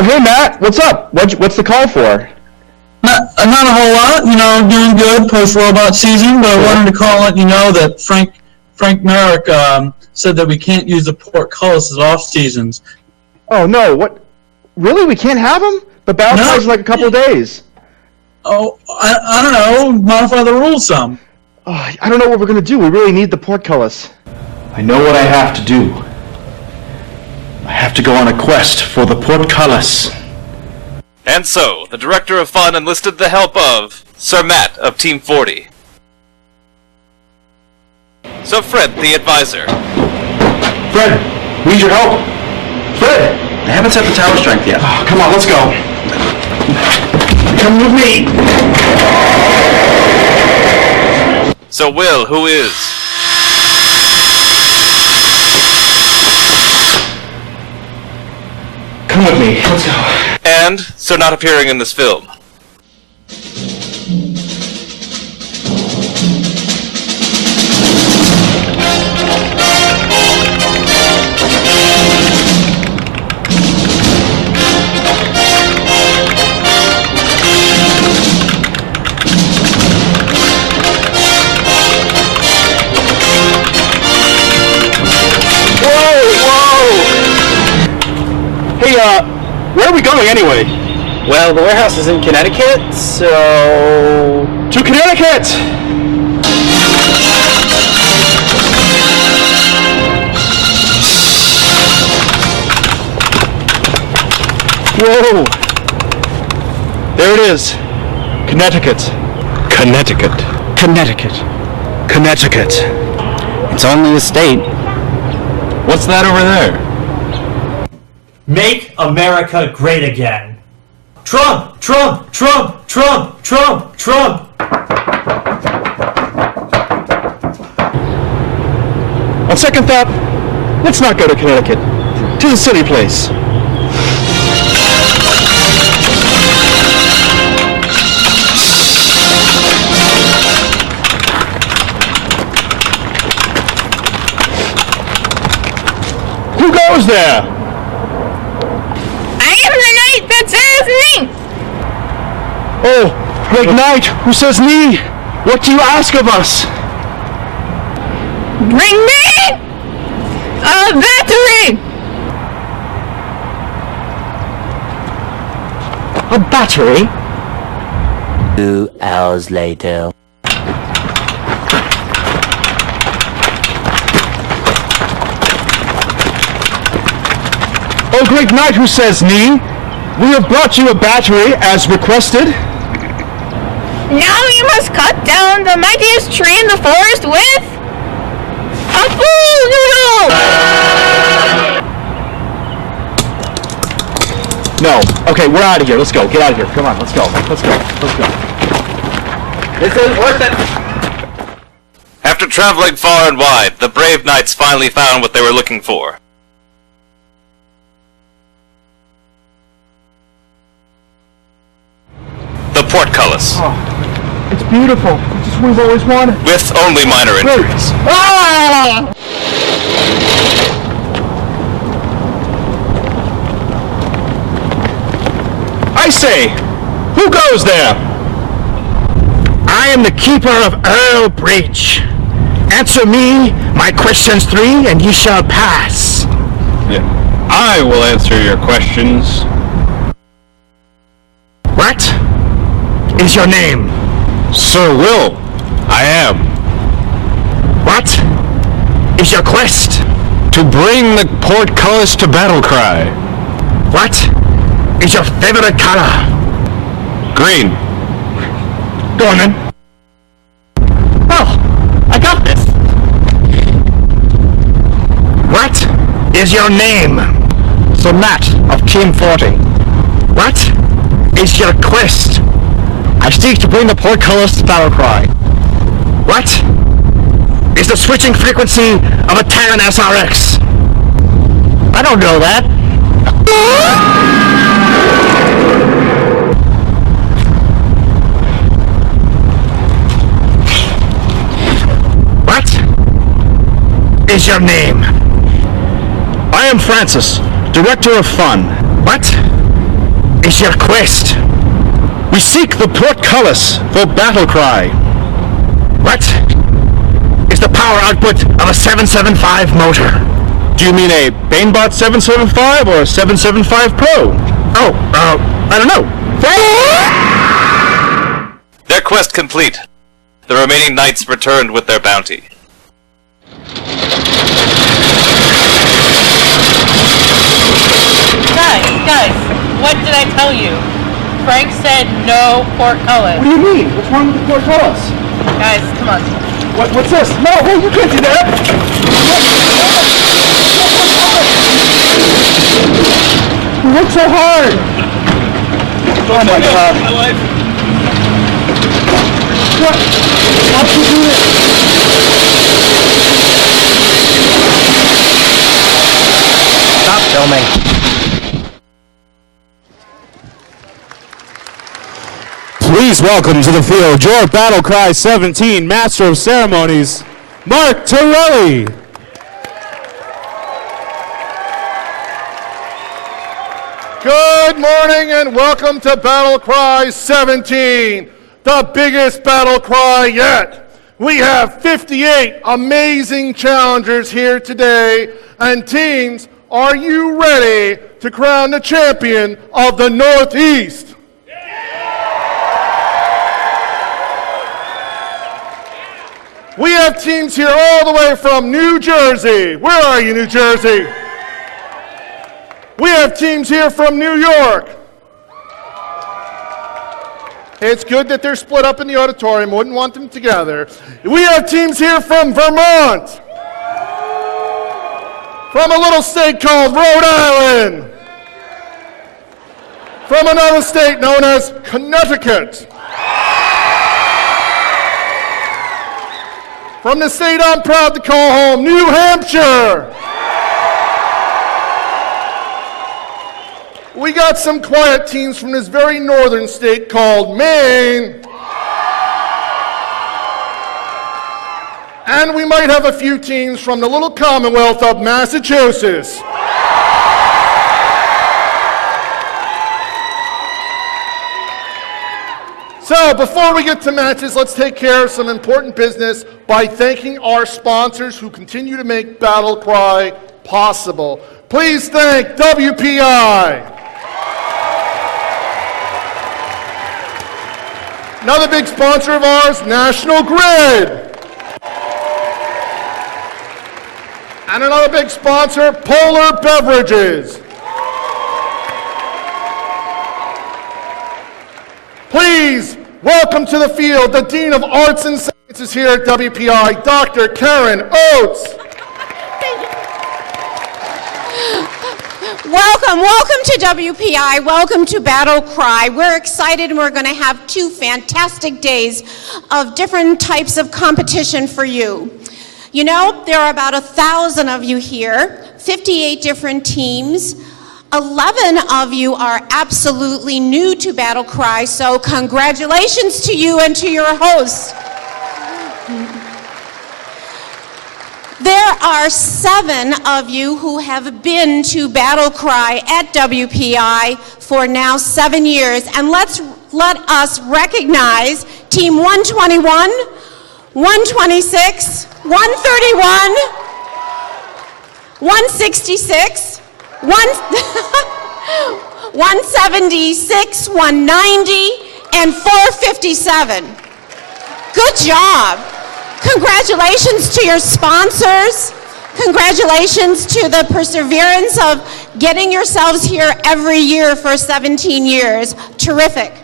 Oh, hey Matt, what's up? What's the call for? Not a whole lot, doing good post-robot season, but I wanted to call and let you know that Frank Merrick said that we can't use the portcullis as off-seasons. Oh no, what? Really? We can't have them? But Battlecry's in like a couple of days. Oh, I don't know, modify the rules some. Oh, I don't know what we're gonna do. We really need the portcullis. I know what I have to do. I have to go on a quest for the portcullis. And so, the Director of Fun enlisted the help of Sir Matt of Team 40. So Fred, the advisor. Fred, we need your help. Fred! I haven't set the tower strength yet. Oh, come on, let's go. Come with me. So Will, who is? Come with me, let's go. And, so not appearing in this film. Hey, where are we going anyway? Well, the warehouse is in Connecticut, so... To Connecticut! Whoa! There it is. Connecticut. Connecticut. Connecticut. Connecticut. It's only a state. What's that over there? Make America great again. Trump! Trump! Trump! Trump! Trump! Trump! On second thought, let's not go to Connecticut. 'Tis a silly place. Who goes there? Oh, great knight, who says me? What do you ask of us? Bring me a battery! A battery? 2 hours later. Oh, great knight, who says me? We have brought you a battery as requested. Now you must cut down the mightiest tree in the forest with a pool noodle! No. Okay, we're out of here. Let's go. Get out of here. Come on, let's go. Let's go. Let's go. This is worth it! After traveling far and wide, the brave knights finally found what they were looking for. The portcullis. Oh, it's beautiful. It's just what we've always wanted. With only minor injuries. Ah! I say, who goes there? I am the keeper of Earl Breach. Answer me my questions 3 and ye shall pass. Yeah. I will answer your questions. What is your name? Sir Will, I am. What is your quest? To bring the portcullis to Battlecry. What is your favorite color? Green. Go on then. Oh, I got this. What is your name? Sir Matt of Team 40. What is your quest? I seek to bring the portcullis to Battlecry. What is the switching frequency of a Terran SRX? I don't know that. What is your name? I am Francis, Director of Fun. What is your quest? We seek the portcullis for Battlecry. What is the power output of a 775 motor? Do you mean a Banebot 775 or a 775 Pro? Oh, I don't know. Their quest complete. The remaining knights returned with their bounty. Guys, what did I tell you? Frank said no portcullis. What do you mean? What's wrong with the portcullis? Guys, come on. What's this? No, hey, you can't do that! You worked so hard! Oh my god. What? How did you do this? Stop filming. Please welcome to the field your Battlecry 17 Master of Ceremonies, Mark Torelli. Good morning and welcome to Battlecry 17, the biggest Battlecry yet. We have 58 amazing challengers here today, and teams, are you ready to crown the champion of the Northeast? We have teams here all the way from New Jersey. Where are you, New Jersey? We have teams here from New York. It's good that they're split up in the auditorium. Wouldn't want them together. We have teams here from Vermont. From a little state called Rhode Island. From another state known as Connecticut. From the state I'm proud to call home, New Hampshire. We got some quiet teams from this very northern state called Maine. And we might have a few teams from the little Commonwealth of Massachusetts. So before we get to matches, let's take care of some important business by thanking our sponsors who continue to make Battlecry possible. Please thank WPI. Another big sponsor of ours, National Grid. And another big sponsor, Polar Beverages. Please welcome to the field the Dean of Arts and Sciences here at WPI, Dr. Karen Oates. Welcome to WPI. Welcome to Battlecry. We're excited and we're going to have 2 fantastic days of different types of competition for you. You know, there are about 1,000 of you here, 58 different teams. 11 of you are absolutely new to Battlecry, so congratulations to you and to your hosts. There are 7 of you who have been to Battlecry at WPI for now 7 years, and let us recognize Team 121, 126, 131, 166, 176, 190, and 457. Good job. Congratulations to your sponsors. Congratulations to the perseverance of getting yourselves here every year for 17 years. Terrific.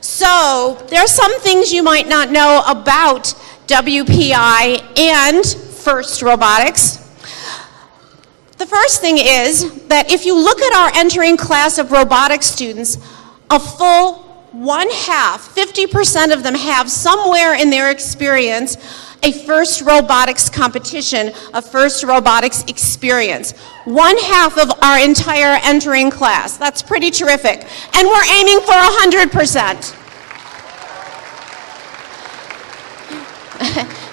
So, there are some things you might not know about WPI and FIRST Robotics. The first thing is that if you look at our entering class of robotics students, a full 50% of them have somewhere in their experience a FIRST Robotics competition, a FIRST Robotics experience. 1/2 of our entire entering class. That's pretty terrific. And we're aiming for 100%.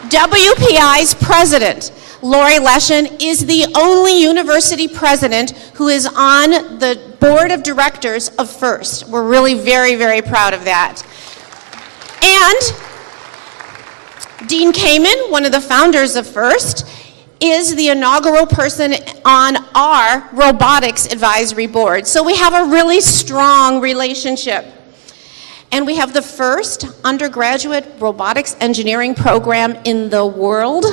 WPI's president, Lori Leshin is the only university president who is on the board of directors of FIRST. We're really very, very proud of that. And Dean Kamen, one of the founders of FIRST, is the inaugural person on our robotics advisory board. So we have a really strong relationship. And we have the first undergraduate robotics engineering program in the world.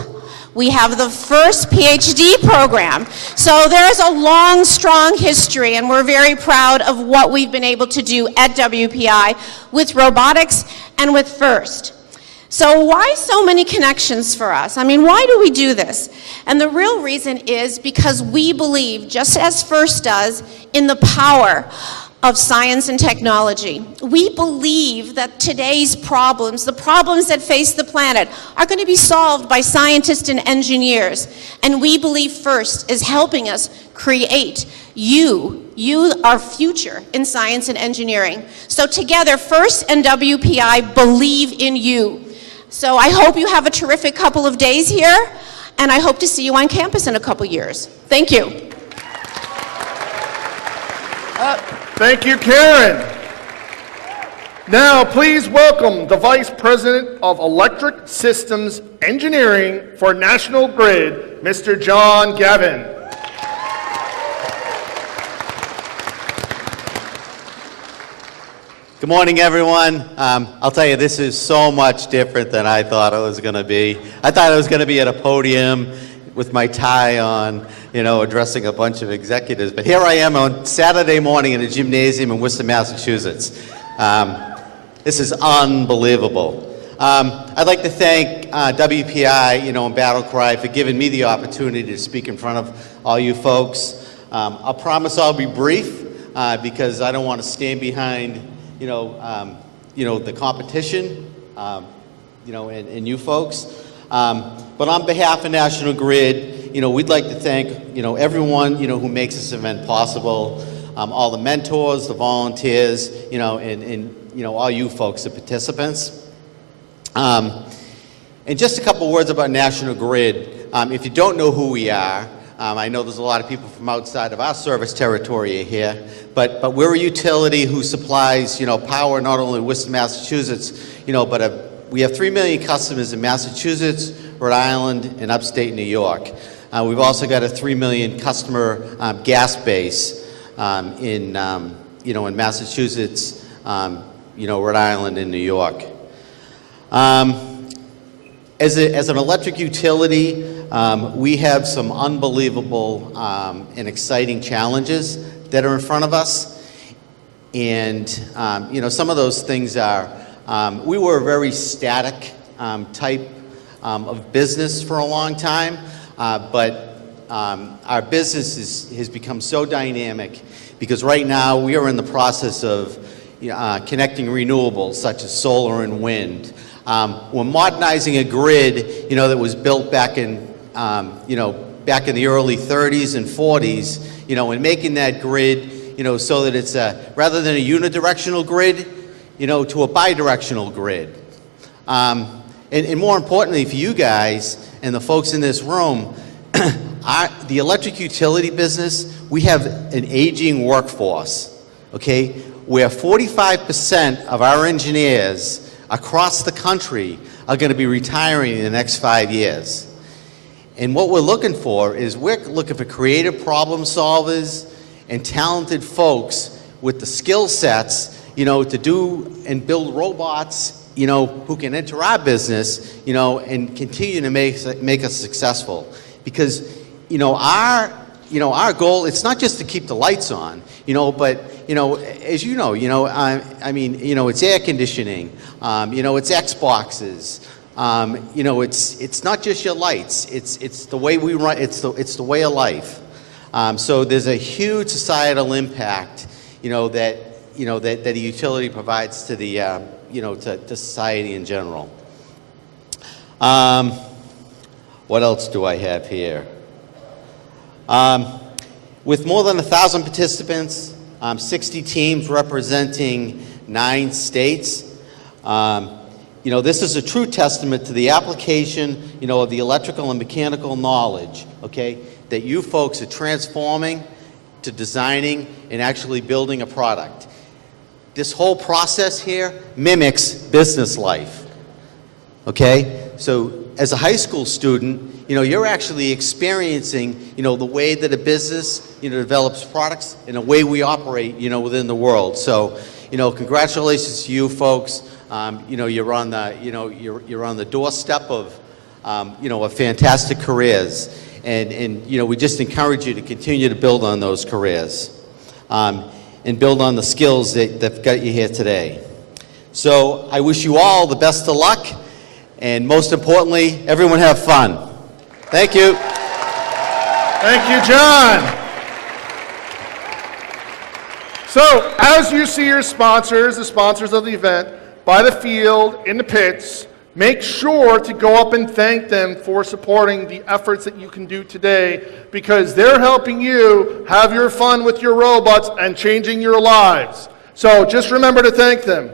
We have the first PhD program. So there's a long, strong history, and we're very proud of what we've been able to do at WPI with robotics and with FIRST. So why so many connections for us? I mean, why do we do this? And the real reason is because we believe, just as FIRST does, in the power of science and technology. We believe that today's problems, the problems that face the planet, are going to be solved by scientists and engineers. And we believe FIRST is helping us create our future in science and engineering. So together, FIRST and WPI believe in you. So I hope you have a terrific couple of days here, and I hope to see you on campus in a couple years. Thank you. Thank you, Karen. Now, please welcome the Vice President of Electric Systems Engineering for National Grid, Mr. John Gavin. Good morning, everyone. I'll tell you, this is so much different than I thought it was going to be. I thought I was going to be at a podium with my tie on, addressing a bunch of executives. But here I am on Saturday morning in a gymnasium in Worcester, Massachusetts. This is unbelievable. I'd like to thank WPI, and Battlecry for giving me the opportunity to speak in front of all you folks. I promise I'll be brief because I don't want to stand behind the competition, and you folks. But on behalf of National Grid, we'd like to thank, everyone, who makes this event possible, all the mentors, the volunteers, and all you folks, the participants. And just a couple words about National Grid. If you don't know who we are, I know there's a lot of people from outside of our service territory here, but we're a utility who supplies, power not only in Worcester, Massachusetts, but we have 3 million customers in Massachusetts, Rhode Island, and upstate New York. We've also got a 3 million customer gas base in Massachusetts, Rhode Island, and New York. As an electric utility, we have some unbelievable and exciting challenges that are in front of us. And, some of those things are, we were a very static type of business for a long time, but our business has become so dynamic because right now we are in the process of connecting renewables such as solar and wind. We're modernizing a grid, that was built back in, back in the early 30s and 40s, and making that grid, so that it's rather than a unidirectional grid, to a bidirectional grid. And more importantly for you guys and the folks in this room, the electric utility business, we have an aging workforce, okay, where 45% of our engineers across the country are going to be retiring in the next 5 years. And what we're looking for is we're looking for creative problem solvers and talented folks with the skill sets, to do and build robots, who can enter our business, and continue to make us successful. Because, our goal, it's not just to keep the lights on, but, as it's air conditioning, it's Xboxes, it's not just your lights, it's the way we run, it's the way of life. So there's a huge societal impact, that a utility provides to the, to society in general. What else do I have here? With more than 1,000 participants, 60 teams representing 9 states, You know, this is a true testament to the application, you know, of the electrical and mechanical knowledge, okay, that you folks are transforming to designing and actually building a product. This whole process here mimics business life, okay? So as a high school student, you know, you're actually experiencing, you know, the way that a business, you know, develops products and the way we operate, you know, within the world. So, you know, congratulations to you folks. You know, you're on the, you know, you're on the doorstep of, you know, fantastic careers. And, you know, we just encourage you to continue to build on those careers and build on the skills that got you here today. So I wish you all the best of luck, and most importantly, everyone have fun. Thank you. Thank you, John. So, as you see your sponsors, the sponsors of the event, by the field, in the pits, make sure to go up and thank them for supporting the efforts that you can do today, because they're helping you have your fun with your robots and changing your lives. So just remember to thank them.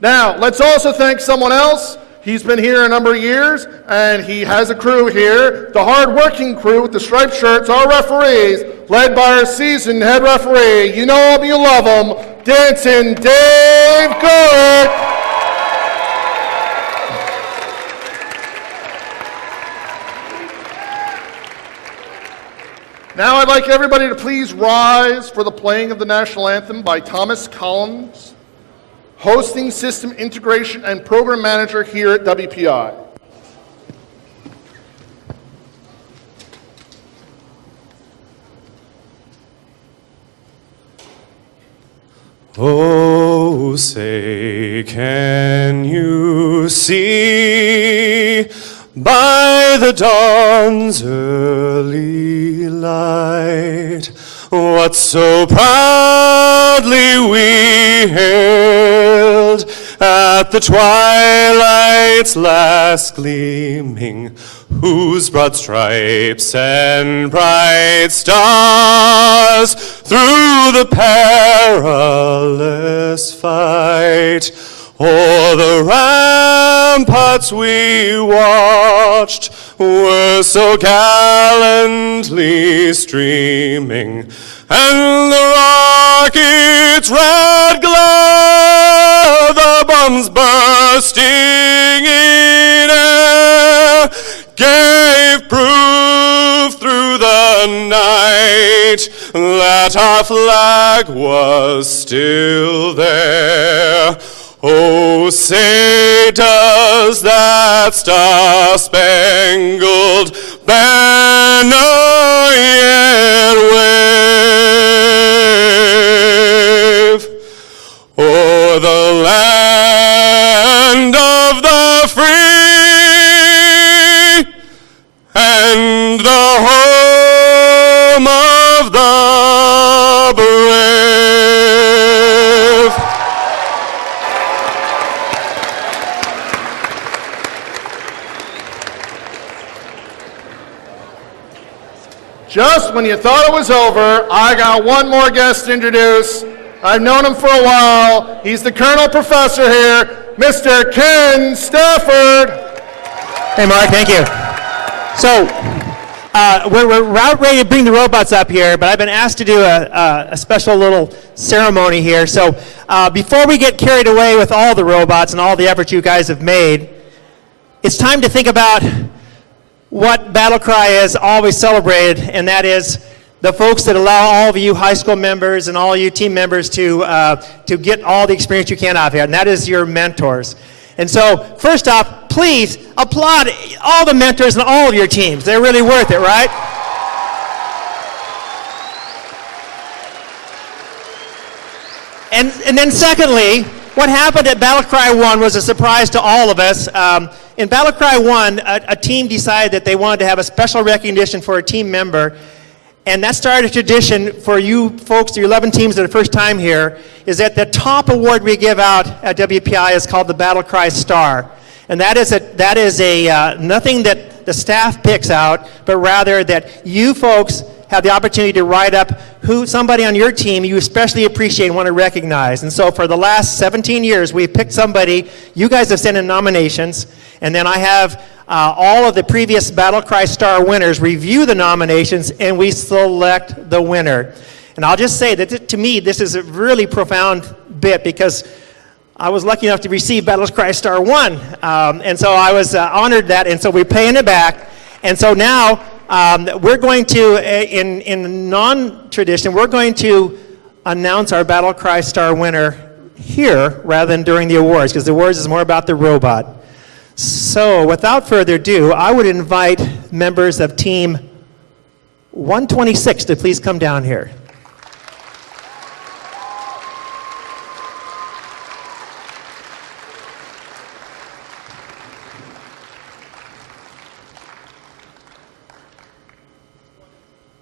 Now, let's also thank someone else. He's been here a number of years, and he has a crew here, the hard-working crew with the striped shirts, our referees, led by our seasoned head referee. You know him, you love him, Dancing Dave Golick. Now I'd like everybody to please rise for the playing of the national anthem by Thomas Collins, Hosting System Integration and Program Manager here at WPI. Oh, say, can you see by the dawn's early light what so proudly we hailed at the twilight's last gleaming, whose broad stripes and bright stars through the perilous fight o'er the ramparts we watched were so gallantly streaming, and the rocket's red glare, the bombs bursting in air, gave proof through the night that our flag was still there. Oh, say, does that star-spangled banner yet wave o'er the land of the free and the home of the brave? Just when you thought it was over, I got one more guest to introduce. I've known him for a while. He's the Colonel Professor here, Mr. Ken Stafford. Hey, Mark, thank you. So, we're about ready to bring the robots up here, but I've been asked to do a special little ceremony here. So, before we get carried away with all the robots and all the efforts you guys have made, it's time to think about what Battlecry has always celebrated, and that is the folks that allow all of you high school members and all you team members to get all the experience you can out of here, and that is your mentors. And so, first off, please applaud all the mentors and all of your teams. They're really worth it, right? And then secondly, what happened at Battlecry 1 was a surprise to all of us. In Battlecry 1, a team decided that they wanted to have a special recognition for a team member, and that started a tradition for you folks, the 11 teams that are first time here, is that the top award we give out at WPI is called the Battlecry Star. And that is nothing that the staff picks out, but rather that you folks have the opportunity to write up somebody on your team you especially appreciate and want to recognize. And so for the last 17 years, we've picked somebody. You guys have sent in nominations, and then I have all of the previous Battlecry Star winners review the nominations, and we select the winner. And I'll just say that to me, this is a really profound bit because I was lucky enough to receive Battlecry Star 1, and so I was honored that, and so we're paying it back. And so now we're going to, in non-tradition, we're going to announce our Battlecry Star winner here rather than during the awards, because the awards is more about the robot. So without further ado, I would invite members of Team 126 to please come down here.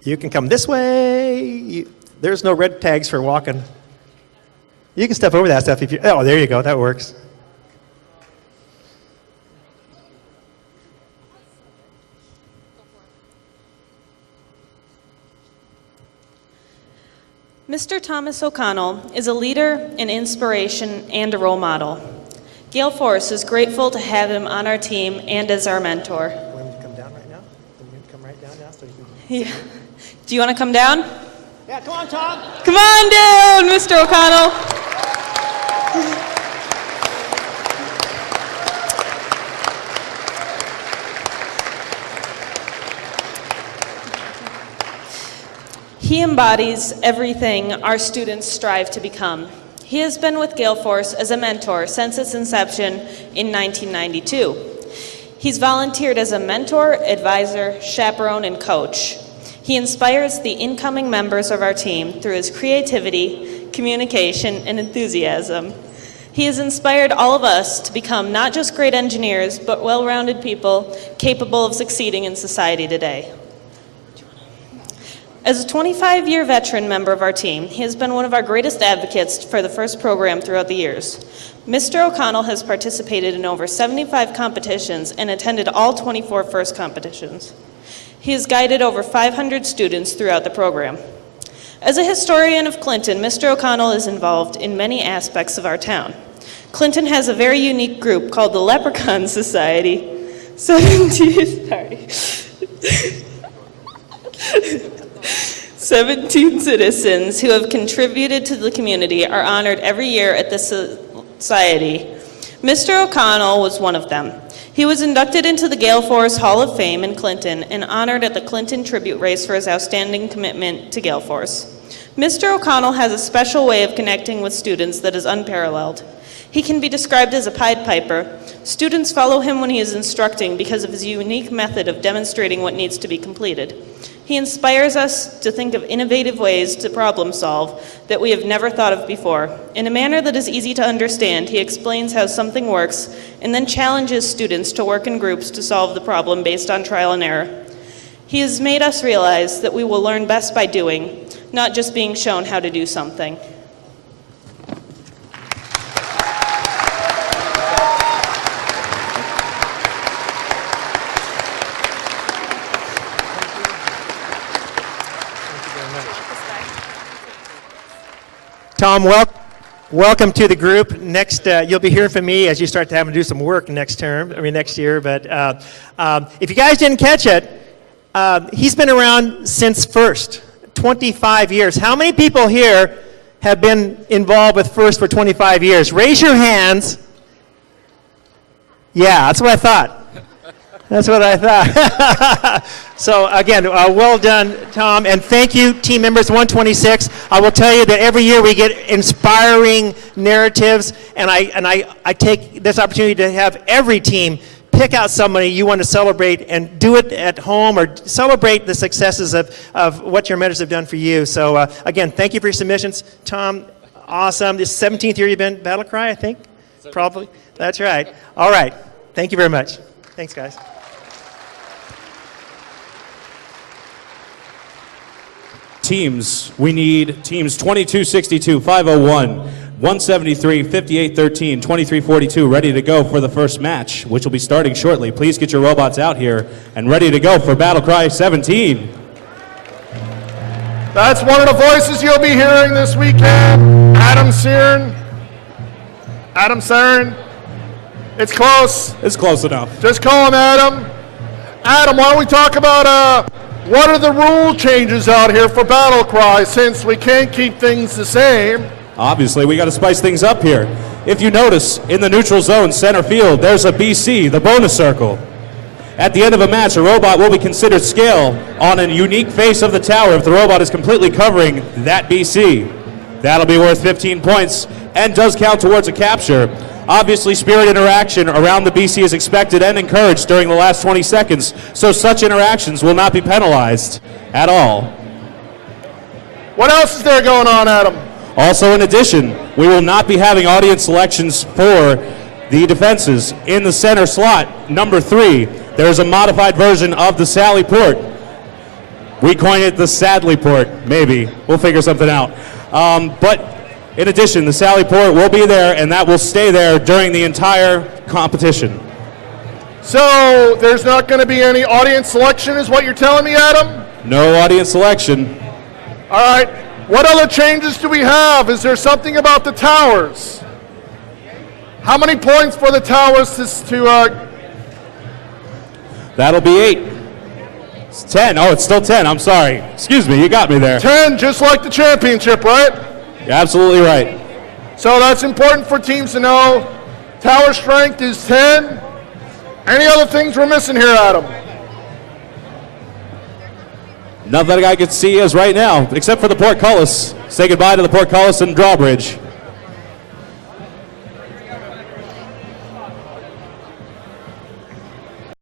You can come this way. There's no red tags for walking. You can step over that stuff if you, oh, there you go, that works. Mr. Thomas O'Connell is a leader, an inspiration, and a role model. Gale Force is grateful to have him on our team and as our mentor. Want him to come down right now? Come right down now so you can... Yeah. Do you want to come down? Yeah, come on, Tom. Come on down, Mr. O'Connell. He embodies everything our students strive to become. He has been with Gale Force as a mentor since its inception in 1992. He's volunteered as a mentor, advisor, chaperone, and coach. He inspires the incoming members of our team through his creativity, communication, and enthusiasm. He has inspired all of us to become not just great engineers, but well-rounded people capable of succeeding in society today. As a 25-year veteran member of our team, he has been one of our greatest advocates for the FIRST program throughout the years. Mr. O'Connell has participated in over 75 competitions and attended all 24 FIRST competitions. He has guided over 500 students throughout the program. As a historian of Clinton, Mr. O'Connell is involved in many aspects of our town. Clinton has a very unique group called the Leprechaun Society. 17 citizens who have contributed to the community are honored every year at the society. Mr. O'Connell was one of them. He was inducted into the Gale Force Hall of Fame in Clinton and honored at the Clinton Tribute Race for his outstanding commitment to Gale Force. Mr. O'Connell has a special way of connecting with students that is unparalleled. He can be described as a Pied Piper. Students follow him when he is instructing because of his unique method of demonstrating what needs to be completed. He inspires us to think of innovative ways to problem solve that we have never thought of before. In a manner that is easy to understand, he explains how something works and then challenges students to work in groups to solve the problem based on trial and error. He has made us realize that we will learn best by doing, not just being shown how to do something. Tom, welcome to the group. Next, you'll be hearing from me as you start to have to do some work next year. But if you guys didn't catch it, he's been around since FIRST, 25 years. How many people here have been involved with FIRST for 25 years? Raise your hands. Yeah, that's what I thought. That's what I thought. So again, well done, Tom, and thank you, team members 126. I will tell you that every year we get inspiring narratives, and I take this opportunity to have every team pick out somebody you want to celebrate and do it at home or celebrate the successes of what your mentors have done for you. So again, thank you for your submissions. Tom, awesome. This is the 17th year you've been Battlecry, I think? Probably. That's right. All right. Thank you very much. Thanks, guys. Teams, we need teams 2262, 501, 173, 5813, 2342 ready to go for the first match, which will be starting shortly. Please get your robots out here and ready to go for Battlecry 17. That's one of the voices you'll be hearing this weekend. Adam Cern. It's close. It's close enough. Just call him Adam. Adam, why don't we talk about what are the rule changes out here for Battlecry, since we can't keep things the same? Obviously, we got to spice things up here. If you notice, in the neutral zone center field, there's a BC, the bonus circle. At the end of a match, a robot will be considered scale on a unique face of the tower if the robot is completely covering that BC. That'll be worth 15 points and does count towards a capture. Obviously, spirit interaction around the BC is expected and encouraged during the last 20 seconds, so such interactions will not be penalized at all. What else is there going on, Adam? Also, in addition, we will not be having audience selections for the defenses. In the center slot, number 3, there is a modified version of the Sally Port. We coin it the Sadly Port, maybe. We'll figure something out. But in addition, the Sally Port will be there, and that will stay there during the entire competition. So there's not going to be any audience selection, is what you're telling me, Adam? No audience selection. All right. What other changes do we have? Is there something about the towers? How many points for the towers to That'll be 8. It's 10. Oh, it's still 10. I'm sorry. Excuse me, you got me there. 10, just like the championship, right? You're absolutely right. So that's important for teams to know. Tower strength is 10. Any other things we're missing here, Adam? Nothing I can see as right now, except for the portcullis. Say goodbye to the portcullis and drawbridge.